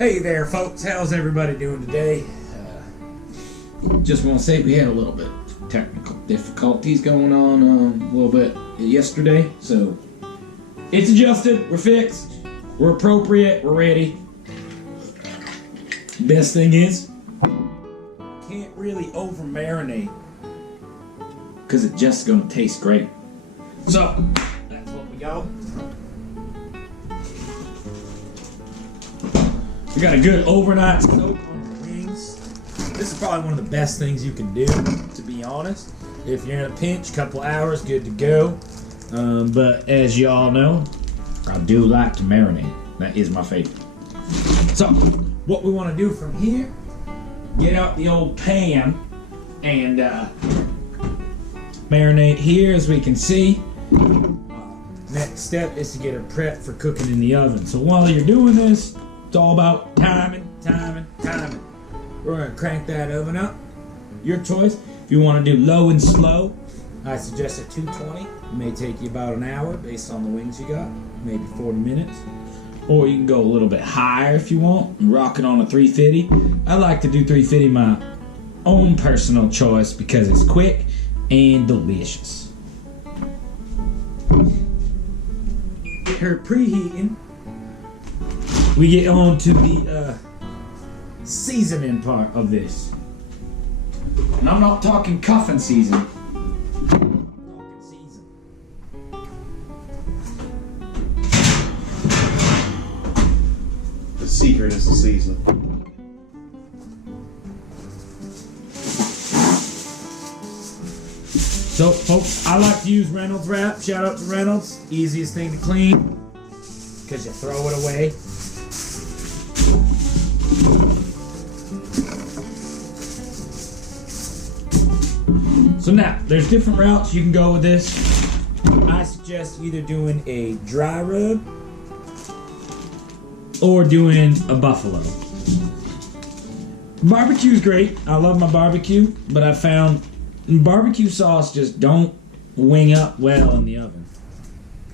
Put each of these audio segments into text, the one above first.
Hey there, folks. How's everybody doing today? Just want to say we had a little bit of technical difficulties going on a little bit yesterday, so it's adjusted. We're fixed. We're appropriate. We're ready. Best thing is, can't really over marinate because it's just gonna taste great. So that's what we got. We got a good overnight soak on the wings. This is probably one of the best things you can do, to be honest. If you're in a pinch, couple hours, good to go. But as you all know, I do like to marinate. That is my favorite. So, what we want to do from here, get out the old pan and marinate here, as we can see. Next step is to get her prepped for cooking in the oven. So while you're doing this, it's all about timing. We're going to crank that oven up. Your choice. If you want to do low and slow, I suggest at 220. It may take you about an hour based on the wings you got, maybe 40 minutes. Or you can go a little bit higher if you want and rock it on a 350. I like to do 350 my own personal choice because it's quick and delicious. Get her preheating. We get on to the seasoning part of this. And I'm not talking cuffing season. I'm talking season. The secret is the season. So, folks, I like to use Reynolds wrap. Shout out to Reynolds. Easiest thing to clean because you throw it away. So now, there's different routes you can go with this. I suggest either doing a dry rub or doing a buffalo. Barbecue's great. I love my barbecue, but I found barbecue sauce just don't wing up well in the oven.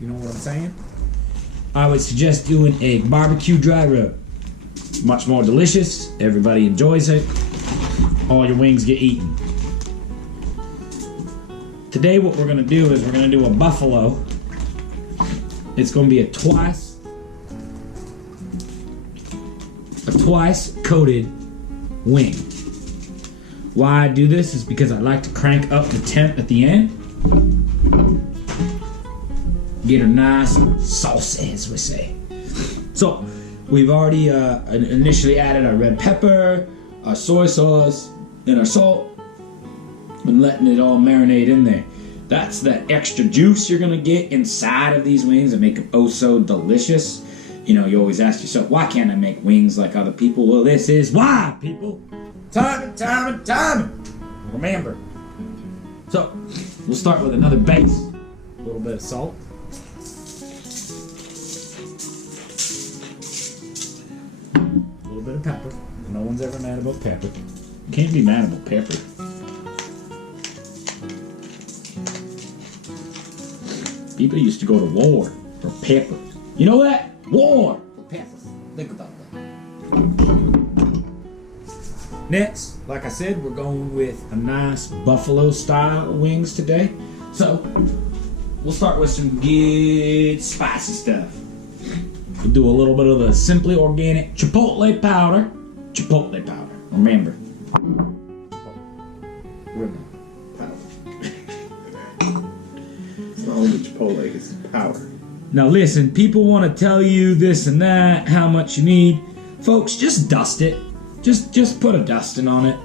You know what I'm saying? I would suggest doing a barbecue dry rub. Much more delicious. Everybody enjoys it. All your wings get eaten. Today what we're going to do is we're going to do a buffalo. It's going to be a twice coated wing. Why I do this is because I like to crank up the temp at the end. Get her nice and saucy, as we say. So we've already initially added our red pepper, our soy sauce, and our salt. And letting it all marinate in there. That's that extra juice you're gonna get inside of these wings and make them oh so delicious. You know, you always ask yourself, why can't I make wings like other people? Well, this is why, people. Time. Remember. So, we'll start with another base. A little bit of salt. A little bit of pepper. No one's ever mad about pepper. You can't be mad about pepper. People used to go to war for pepper. You know that? War for pepper. Think about that. Next, like I said, we're going with a nice buffalo style wings today. So, we'll start with some good spicy stuff. We'll do a little bit of the Simply Organic Chipotle powder. Remember. All the Chipotle is power. Now listen, people want to tell you this and that, how much you need. Folks, just dust it. Just put a dusting on it.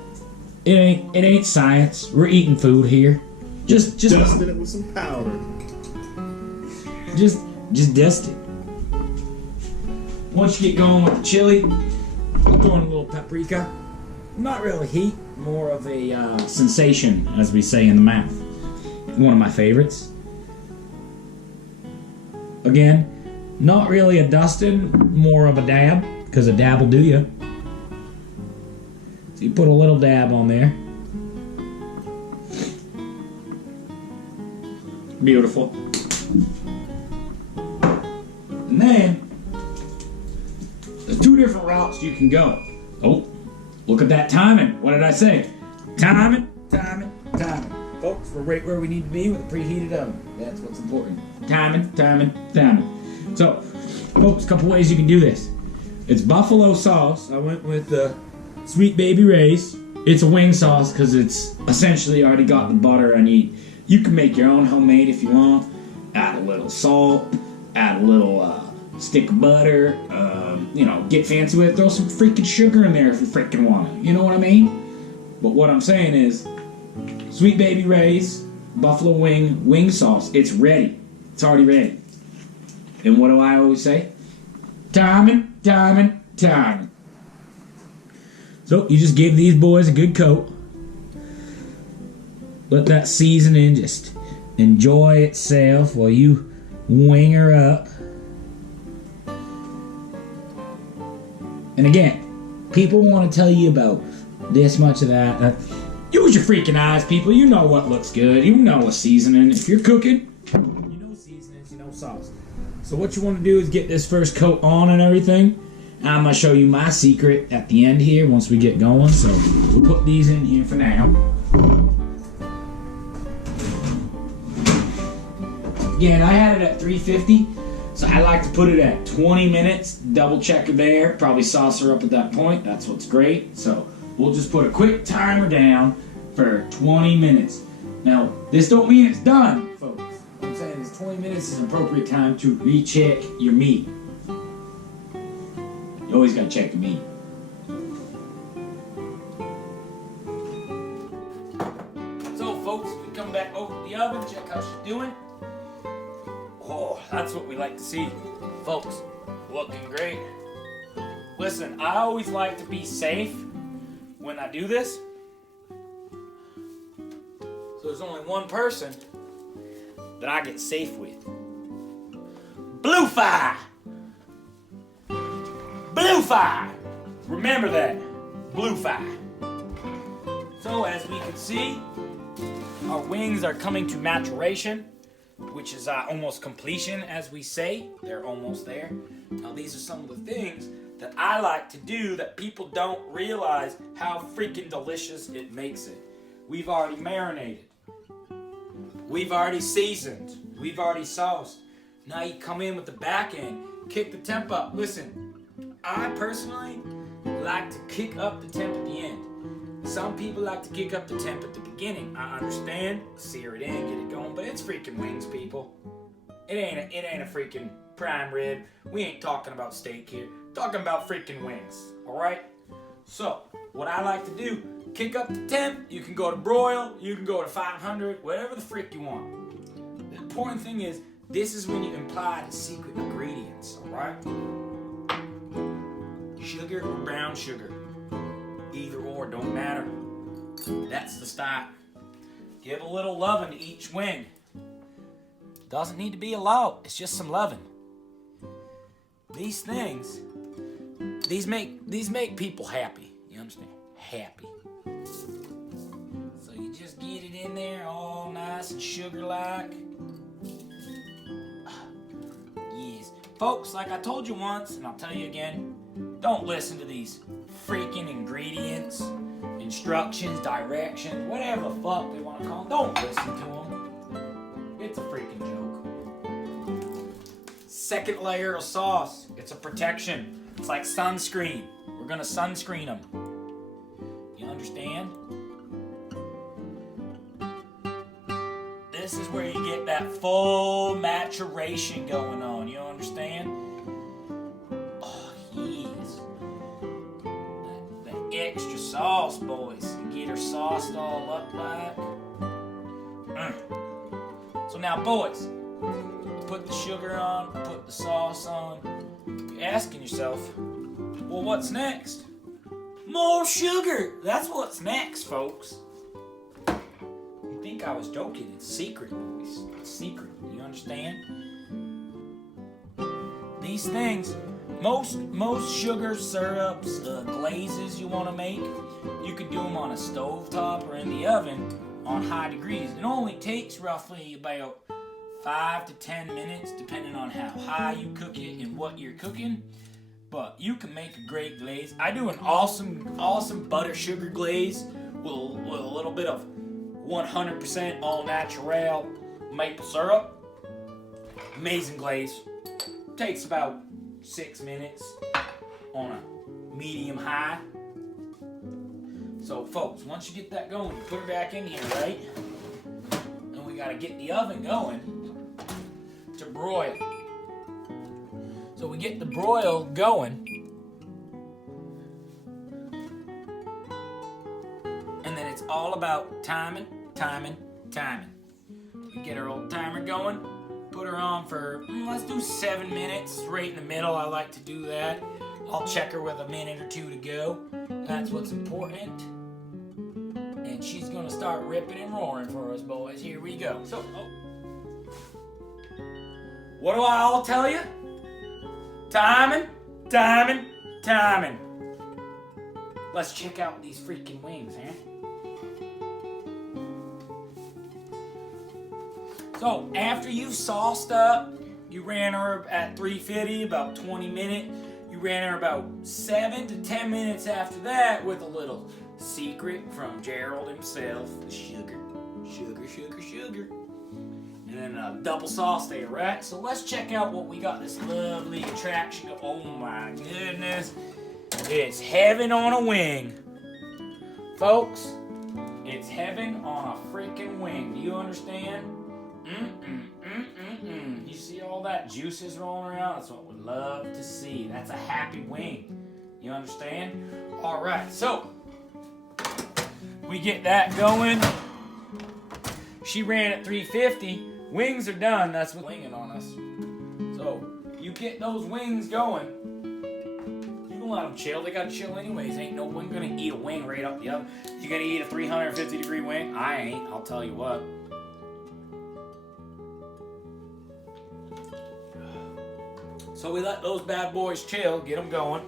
It ain't science. We're eating food here. Just dusting it with some powder. Just dust it. Once you get going with the chili, throw in a little paprika. Not really heat, more of a sensation, as we say in the mouth. One of my favorites. Again, not really a dusting, more of a dab, because a dab will do you. So you put a little dab on there. Beautiful. And then, there's two different routes you can go. Oh, look at that timing. What did I say? Timing. Folks, we're right where we need to be with a preheated oven. That's what's important. Timing. So, folks, a couple ways you can do this. It's buffalo sauce. I went with the Sweet Baby Ray's. It's a wing sauce because it's essentially already got the butter I need. You can make your own homemade if you want. Add a little salt. Add a little stick of butter. Get fancy with it. Throw some freaking sugar in there if you freaking want it. You know what I mean? But what I'm saying is, Sweet Baby Ray's buffalo wing sauce. It's ready. It's already ready. And what do I always say? Timing. So you just give these boys a good coat. Let that seasoning just enjoy itself while you wing her up. And again, people want to tell you about this much of that. Use your freaking eyes, people. You know what looks good. You know a seasoning. If you're cooking, you know seasonings, you know sauce. So what you want to do is get this first coat on and everything. And I'm going to show you my secret at the end here once we get going. So we'll put these in here for now. Again, I had it at 350. So I like to put it at 20 minutes. Double check it there. Probably sauce her up at that point. That's what's great. So we'll just put a quick timer down for 20 minutes. Now, this don't mean it's done, folks. What I'm saying is 20 minutes is an appropriate time to recheck your meat. You always gotta check the meat. So, folks, we come back over to the oven, check how she's doing. Oh, that's what we like to see. Folks, looking great. Listen, I always like to be safe when I do this. So there's only one person that I get safe with. Blue fire! Blue fire! Remember that. Blue fire. So as we can see, our wings are coming to maturation, which is almost completion, as we say. They're almost there. Now these are some of the things that I like to do that people don't realize how freaking delicious it makes it. We've already marinated. We've already seasoned. We've already sauced. Now you come in with the back end, kick the temp up. Listen, I personally like to kick up the temp at the end. Some people like to kick up the temp at the beginning. I understand, sear it in, get it going, but it's freaking wings, people. It ain't a freaking prime rib. We ain't talking about steak here. Talking about freaking wings, all right? So, what I like to do, kick up the temp. You can go to broil, you can go to 500, whatever the frick you want. The important thing is, this is when you imply the secret ingredients, all right? Sugar or brown sugar. Either or, don't matter. That's the style. Give a little loving to each wing. Doesn't need to be a lot, it's just some loving. These things, these make people happy. You understand? Happy. So you just get it in there all nice and sugar-like. Yes. Folks, like I told you once, and I'll tell you again, don't listen to these freaking ingredients, instructions, directions, whatever the fuck they want to call them. Don't listen to them. It's a freaking joke. Second layer of sauce. It's a protection. It's like sunscreen. We're gonna sunscreen them. You understand? This is where you get that full maturation going on. You understand? Oh, yes. That extra sauce, boys. You get her sauced all up like. So now, boys, put the sugar on, put the sauce on. You're asking yourself, well, what's next? More sugar. That's what's next, folks. You think I was joking? It's secret, boys. It's secret. You understand? These things, most sugar syrups, glazes you want to make, you can do them on a stovetop or in the oven on high degrees. It only takes roughly about 5 to 10 minutes, depending on how high you cook it and what you're cooking. but you can make a great glaze. I do an awesome butter sugar glaze with a little bit of 100% all natural maple syrup. Amazing glaze. Takes about 6 minutes on a medium high. So folks, once you get that going, you put her back in here, right? And we gotta get the oven going to broil. So we get the broil going, and then it's all about timing. We get our old timer going, put her on for, let's do 7 minutes, right in the middle. I like to do that. I'll check her with a minute or two to go. That's what's important. And she's gonna start ripping and roaring for us, boys. Here we go. So, what do I all tell you? Timing. Let's check out these freaking wings, huh? So, after you've sauced up, you ran her at 350, about 20 minutes. You ran her about 7 to 10 minutes after that with a little secret from Gerald himself, the sugar. And then a double sauce there, right? So let's check out what we got this lovely attraction. Oh my goodness. It's heaven on a wing. Folks, it's heaven on a freaking wing. Do you understand? You see all that juices rolling around? That's what we love to see. That's a happy wing. You understand? All right, so we get that going. She ran at 350. Wings are done. That's what's winging on us. So you get those wings going. You can let them chill. They gotta chill anyways. Ain't no one gonna eat a wing right up the oven. You gonna eat a 350-degree wing? I ain't. I'll tell you what. So we let those bad boys chill, get them going.